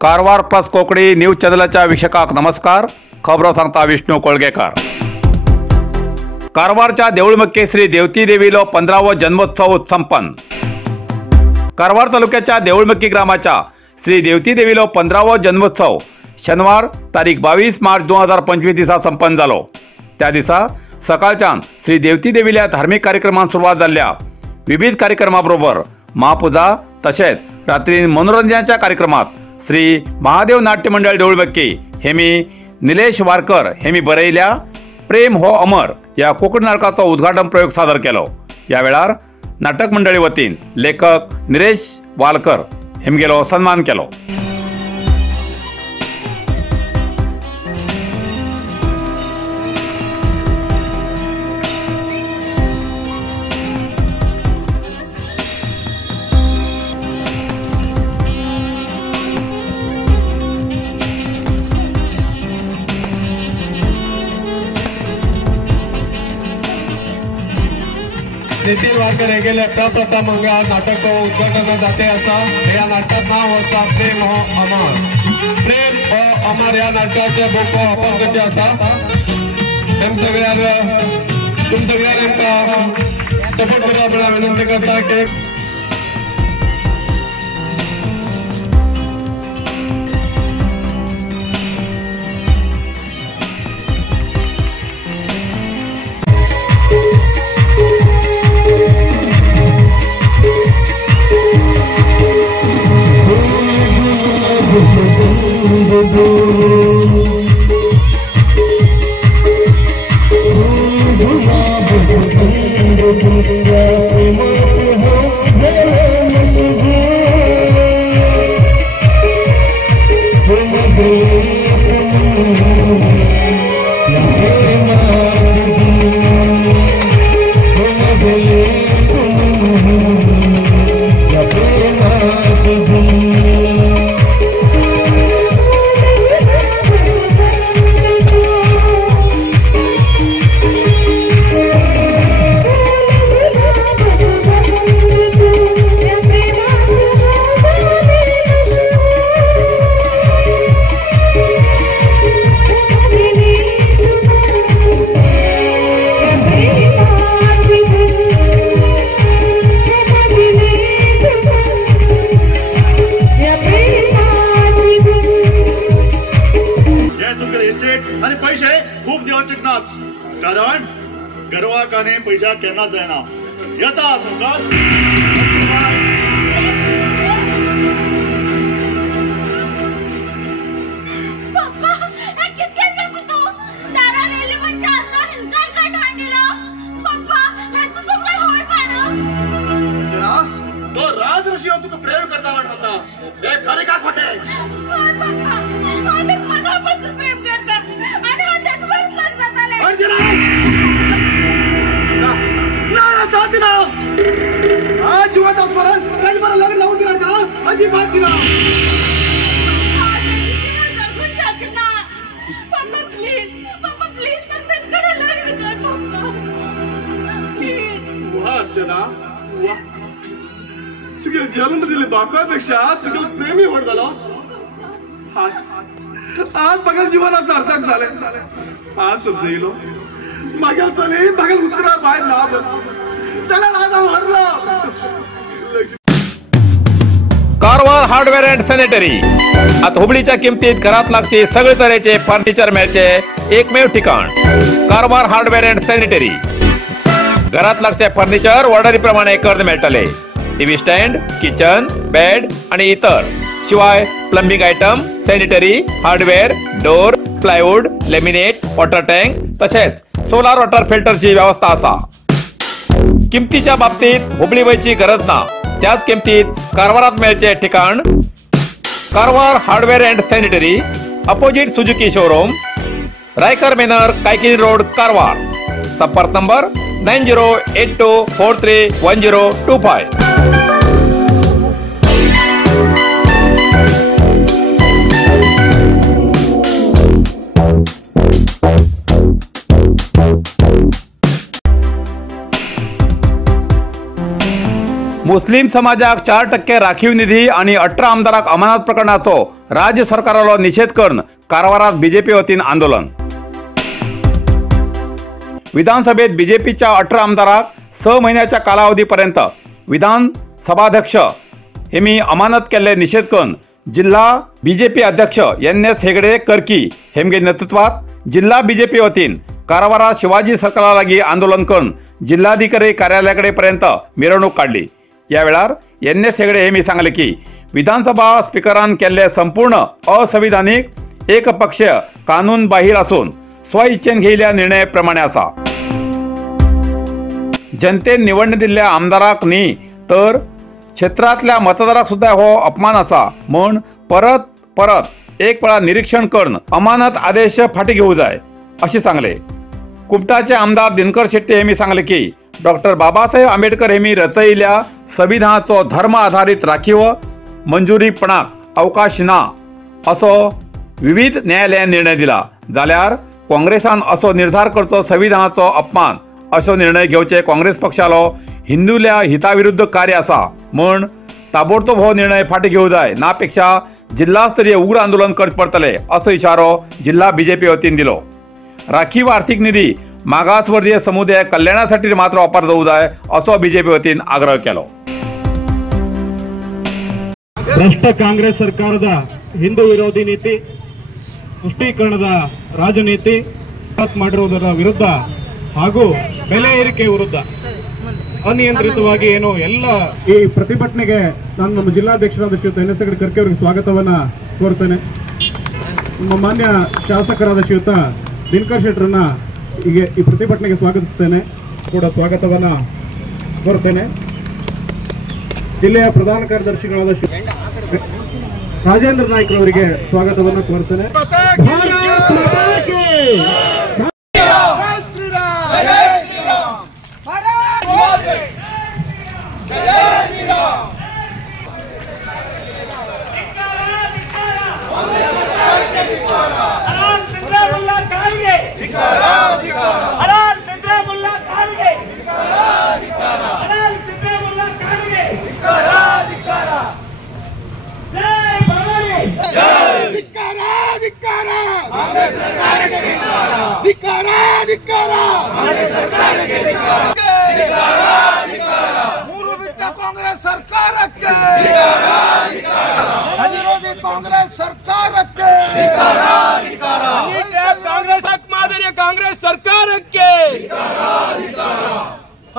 Karwar plus Konkani news चॅनलच्या वीक्षकांक नमस्कार. खबरो सांगता विष्णू कोळगेकर. कारवारच्या देऊळमक्के श्री देवती देवीलो 15वो जन्मोत्सव संपन्न. कारवार तालुक्याच्या देऊळमक्की ग्रामाच्या श्री देवती देवीलो 15वो जन्मोत्सव शनिवार तारीख 22 मार्च 2025 दिसा संपन्न जालो. त्या दिसा सकाळच्यान श्री देवती देवील्या धार्मिक कार्यक्रमांक सुरवात जाल्ल्या. विविध कार्यक्रमांबरोबर महापूजा तसेच रात्री मनोरंजनाच्या कार्यक्रमात श्री महादेव नाट्य मंडळ देऊळमक्की हेमी निलेश वारकर हेमी बरयल्या प्रेम हो अमर या कोंकणी नाटकाचो उद्घाटन प्रयोग सादर केलो. या वेळार नाटक मंडळी वतीन लेखक निलेश वालकर हेमगेलो सन्मान केलो. नितीन वारकर हे गेले प्रप्रथम हांगा नाटक उद्घाटन जाते आसा. ह्या नाटकाचं नाव आसा प्रेम हो अमर. प्रेम हो अमर ह्या नाटकाचे बुक अपॉर्च्युनिटी आसा. तुम सगळ्यांक आमकां सपोर्ट करपा म्हणून विनंती करता की कारण गर्वाकाने पैसा केन्ना जायना. येता सरकार तो राजऋषी हम तुका प्रेम करता म्हणता हे खरे का खोटे? प्रेम करता आणि त्याच बरं लग्नात आले. आज जीवात आजपर्यंत काही मला लग्न लावून दिलं का? अजिबात दिला. तुझे जन्म दिले बापापेक्षा तुझे प्रेमी होत झालो. आज बघा जीवना सार्थक झाले. आज समजेलो मागेल चले बघेल उतरा बाहेर लाभ चला राजा हरला. Karwar hardware and sanitary. आता हुबळीच्या किमतीत घरात लागचे सगळे तऱ्हेचे फर्निचर मेळचे एकमेव ठिकाण कारवार हार्डवेअर अँड सॅनिटरी. घरात लागचे फर्निचर ऑर्डरी प्रमाणे कर्ज मेळटले. टीव्ही स्टँड, किचन, बेड आणि इतर शिवाय plumbing item, sanitary, hardware, door, plywood, laminate, water tank तसेच सोलार वॉटर फिल्टरची व्यवस्था असा. किमतीच्या बाबतीत हुबळी वयची गरज ना. त्याच किमतीत कारवारात मेळचे ठिकाण Karwar hardware and sanitary, opposite Suzuki showroom, Raikar manor, Kaikini road, Karwar. संपर्क नंबर 9082431025. मुस्लिम समाजाक 4% राखीव निधी आणि 18 आमदाराक अमानत प्रकरणाचो राज्य सरकारालो निषेध करून कारवारात बीजेपी वतीन आंदोलन. विधानसभेत बीजेपीच्या 18 आमदाराक 6 महिन्याच्या कालावधीपर्यंत विधानसभाध्यक्ष हेमी अमानत केल्ले निषेध करून जिल्हा बीजेपी अध्यक्ष NS हेगडे करकी हेमगे नेतृत्वात जिल्हा बीजेपी वतीन कारवारात शिवाजी सर्कला लागी आंदोलन करून जिल्हाधिकारी कार्यालयाकडे पर्यंत मिरवणूक काढली. या वेळार NS हेगडे हेमी सांगले की विधानसभा स्पीकरान केल्ले संपूर्ण असंविधानिक एकपक्षीय कानून बाहीर असून स्वइच्छेन घेयल्या निर्णय प्रमाणे आसा. जनतेन निवडून दिल्ल्या आमदाराक न्ही तर क्षेत्रातल्या मतदाराक सुद्धा हो अपमान आसा म्हूण परत परत एक वेळा निरीक्षण करून अमानत आदेश फाटी घेवू जाय अशें सांगले. कुमटाचे आमदार दिनकर शेट्टी हेमी सांगले की डॉक्टर बाबासाहेब आंबेडकर हेमी रचयिल्ल्या संविधानाचो धर्म आधारित राखीव मंजुरीपणाक अवकाश ना असो विविध न्यायालयान निर्णय दिला जाल्यार काँग्रेसान असो निर्धार करचो संविधानाचो अपमान असो निर्णय घेवचे काँग्रेस पक्षालो हिंदूल्या हिताविरुद्ध कार्य आसा म्हूण ताबडतोब हो निर्णय फाटी घेवू जाय नापेक्षा जिल्हास्तरीय उग्र आंदोलन करचे पडटले असो इशारो जिल्हा बीजेपी वतीन दिलो. राखीव आर्थिक निधी मागासवर्गीय समुदाय कल्याणासाठी मात्र वापर जावू जाय असो बीजेपी वतीन ಆಗ್ರಹ केलो. ಭ್ರಷ್ಟ ಕಾಂಗ್ರೆಸ್ ಸರ್ಕಾರದ ಹಿಂದೂ ವಿರೋಧಿ ನೀತಿ ತುಷ್ಟೀಕರಣದ ರಾಜನೀತಿ ಮಾಡಿರುವುದರ ವಿರುದ್ಧ ಹಾಗೂ ಬೆಲೆ ಏರಿಕೆ ವಿರುದ್ಧ ಅನಿಯಂತ್ರಿತವಾಗಿ ಏನು ಎಲ್ಲ ಈ ಪ್ರತಿಭಟನೆಗೆ ನಾನು ನಮ್ಮ ಜಿಲ್ಲಾಧ್ಯಕ್ಷರಾದ ಶ್ರೀಯುತ NS ಹೆಗಡೆ ಕರ್ಕಿ ಅವರಿಗೆ ಸ್ವಾಗತವನ್ನ ಕೋರ್ತೇನೆ. ನಮ್ಮ ಮಾನ್ಯ ಶಾಸಕರಾದ ಶ್ರೀಯುತ ದಿನಕರ್ ಶೆಟ್ಟರನ್ನ ಈಗ ಈ ಪ್ರತಿಭಟನೆಗೆ ಸ್ವಾಗತಿಸುತ್ತೇನೆ ಕೂಡ ಸ್ವಾಗತವನ್ನ ಕೋರ್ತೇನೆ. ಜಿಲ್ಲೆಯ ಪ್ರಧಾನ ಕಾರ್ಯದರ್ಶಿಗಳಾದ ರಾಜೇಂದ್ರ ನಾಯ್ಕ ಅವರಿಗೆ ಸ್ವಾಗತವನ್ನ ಕೋರ್ತೇನೆ. ಕಾಂಗ್ರೆಸ್ ಸರ್ಕಾರಕ್ಕೆ ಅವಿರೋಧಿ ಕಾಂಗ್ರೆಸ್ ಸರ್ಕಾರಕ್ಕೆ ಕಾಂಗ್ರೆಸ್ ಮಾದರಿಯ ಕಾಂಗ್ರೆಸ್ ಸರ್ಕಾರಕ್ಕೆ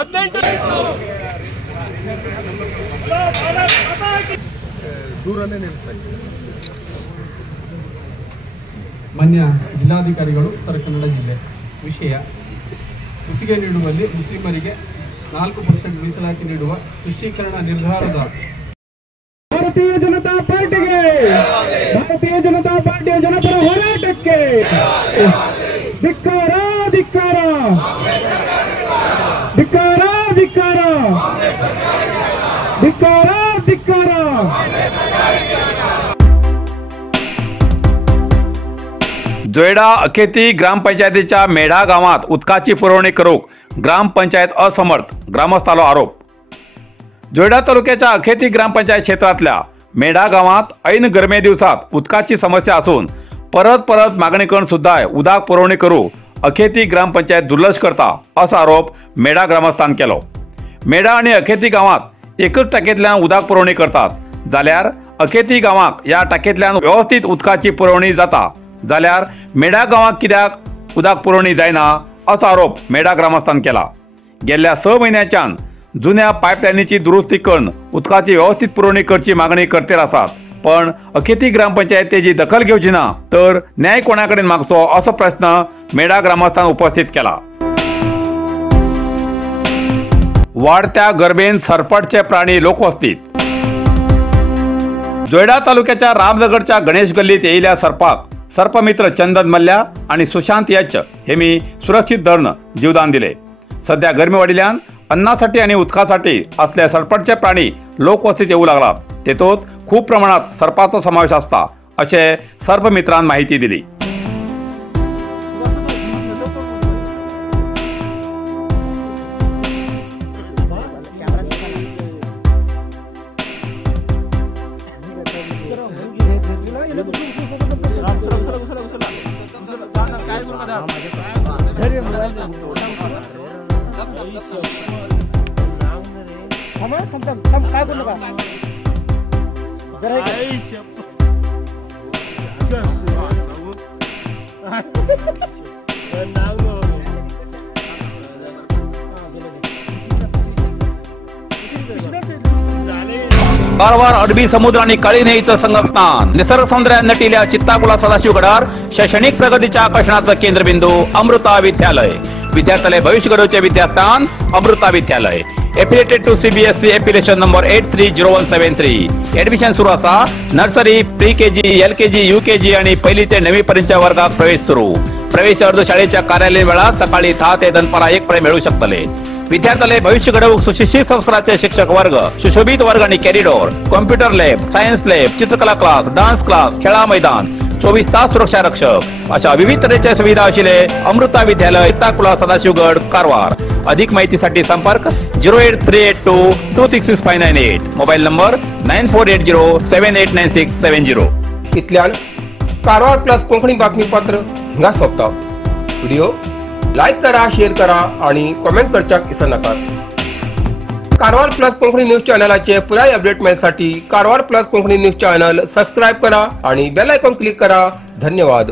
18 ದೂರನೇ ನಿಲ್ಲಿಸ್ತಾ ಇದ್ದಾರೆ. ಮಾನ್ಯ ಜಿಲ್ಲಾಧಿಕಾರಿಗಳು ಉತ್ತರ ಕನ್ನಡ ಜಿಲ್ಲೆ ವಿಷಯ ಗುತ್ತಿಗೆ ನೀಡುವಲ್ಲಿ ಮುಸ್ಲಿಮರಿಗೆ 4% ಮೀಸಲಾತಿ ನೀಡುವ ತುಷ್ಟೀಕರಣ ನಿರ್ಧಾರದ ಭಾರತೀಯ ಜನತಾ ಪಾರ್ಟಿಯ ಜನಪರ ಹೋರಾಟಕ್ಕೆ ಧಿಕ್ಕಾರ ಧಿಕ್ಕಾರ ಧಿಕ್ಕಾರ ಧಿಕ್ಕಾರ ಧಿಕ್ಕಾರ ಧಿಕ್ಕಾರ. जोयडा अखेती ग्रामपंचायतीच्या मेढा गावात उदकाची पुरवणी करूक ग्रामपंचायत असमर्थ ग्रामस्थांचो आरोप. जोयडा तालुक्याच्या अखेती ग्रामपंचायत क्षेत्रातल्या मेढा गावात ऐन गरमे दिवसात उदकाची समस्या असून परत मागणी करून सुद्धा उदक पुरवणी करूक अखेती ग्रामपंचायत दुर्लक्ष करता असा आरोप मेढा ग्रामस्थान केलो. मेढा आणि अखेती गावात एकच टाकयेंतल्यान उदक पुरवणी करतात जाल्यार अखेती गावाक या टाकयेंतल्यान व्यवस्थित उदकाची पुरवणी जाता जाल्यार मेढा गावाक कित्याक उदक पुरवणी जायना असो आरोप मेढा ग्रामस्थान केला. गेल्या 6 म्हयन्याच्यान जुन्या पायपलायनीची दुरुस्ती करून उदकाची व्यवस्थित पुरवणी करची मागणी करतेर आसात पण अखेती ग्रामपंचायत तेजी दखल घेवची ना तर न्याय कोणा कडेन मागचो असो प्रश्न मेढा ग्रामस्थान उपस्थित केला. वाढत्या गरबेन सरपटचे प्राणी लोकवस्तीत. जोयडा तालुक्याच्या रामनगरच्या गणेश गल्लीत येयल्या सर्पाक सर्पमित्र चंदन मल्ल्या आणि सुशांत याच हेमी सुरक्षित धरून जीवदान दिले. सध्या गरमी वाढिल्ल्यान अन्नासाठी आणि उदकासाठी असले सरपटचे प्राणी लोकवस्तीत येऊ लागलात. तेतूंत खूप प्रमाणात सर्पाचो समावेश असता अशे सर्पमित्रान माहिती दिली. कारवार अरबी समुद्र आणि काळी नदीचं संगमस्थान, निसर्ग सौंदर्यात नटिल्या चित्ताकुला सदाशिवगडार शैक्षणिक प्रगतीच्या आकर्षणाचं केंद्रबिंदू अमृता विद्यालय. विद्यार्थ्यालय भविष्य घडवचे विद्यास्थान Amrita Vidyalaya. Affiliated to CBSE affiliation number 830173. Admission सुरू असा. Nursery, pre KG, LKG, UKG आणि पहिली ते 9वी पर्यंतच्या वर्गात प्रवेश सुरू. प्रवेश अर्ज शाळेच्या कार्यालयीन वेळा सकाळी 10 ते दनपारा 1 पर्यंत मिळू शकतले. विद्यार्थ्यालय भविष्य घडवूक सुशिक्षित संस्काराचे शिक्षक वर्ग, सुशोभित वर्ग आणि corridor, computer lab, science lab, चित्रकला क्लास, डान्स क्लास, खेळा मैदान, 24 तास सुरक्षा रक्षक अशा विविध तऱ्हेच्या सुविधा असलेले अमृता विद्यालय, चित्ताकुला सदाशिवगड, कारवार. अधिक माहितीसाठी संपर्क 08382266598. Mobile number 9480789670. इतल्यान कारवार प्लस कोंकणी बातमीपत्र हिंगा सोंपता. व्हिडिओ लाईक करा, शेअर करा आणि कमेंट करच्याक विसरू नाकात. कारवार प्लस कोंकणी न्यूज चॅनलाचे पुराय अपडेट मेळसाठी Karwar plus Konkani news channel subscribe करा आणि बेल आयकॉन क्लिक करा. धन्यवाद.